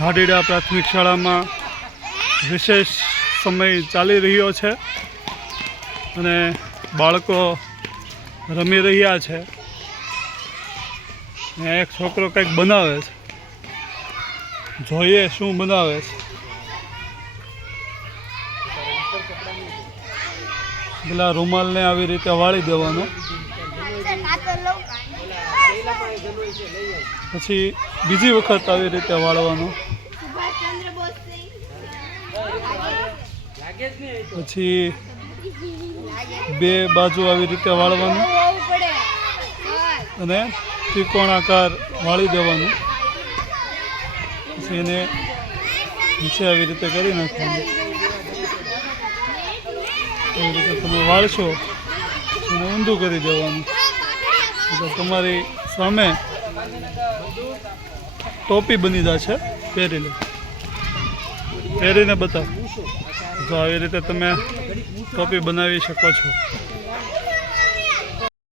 હાડીડા પ્રાથમિક શાળામાં વિશેષ સમય ચાલી રહ્યો છે અને બાળકો રમી રહ્યા છે. એક છોકરો કંઈક બનાવે છે, જોઈએ શું બનાવે છે. પેલા રૂમાલને આવી રીતે વાળી દેવાનો, પછી બીજી વખત આવી રીતે વાળવાનો, પછી બે બાજુ આવી રીતે વાળવાનું અને ત્રિકોણાકાર વાળી દેવાનું. પછી એને નીચે આવી રીતે કરી નાખવાનું. એવી રીતે તમે વાળશો એને ઊંધું કરી દેવાનું. એટલે તમારી સામે ટોપી બની જશે. પહેરી લો, પહેરીને બતાવો. તો આવી રીતે તમે ટોપી બનાવી શકો છો.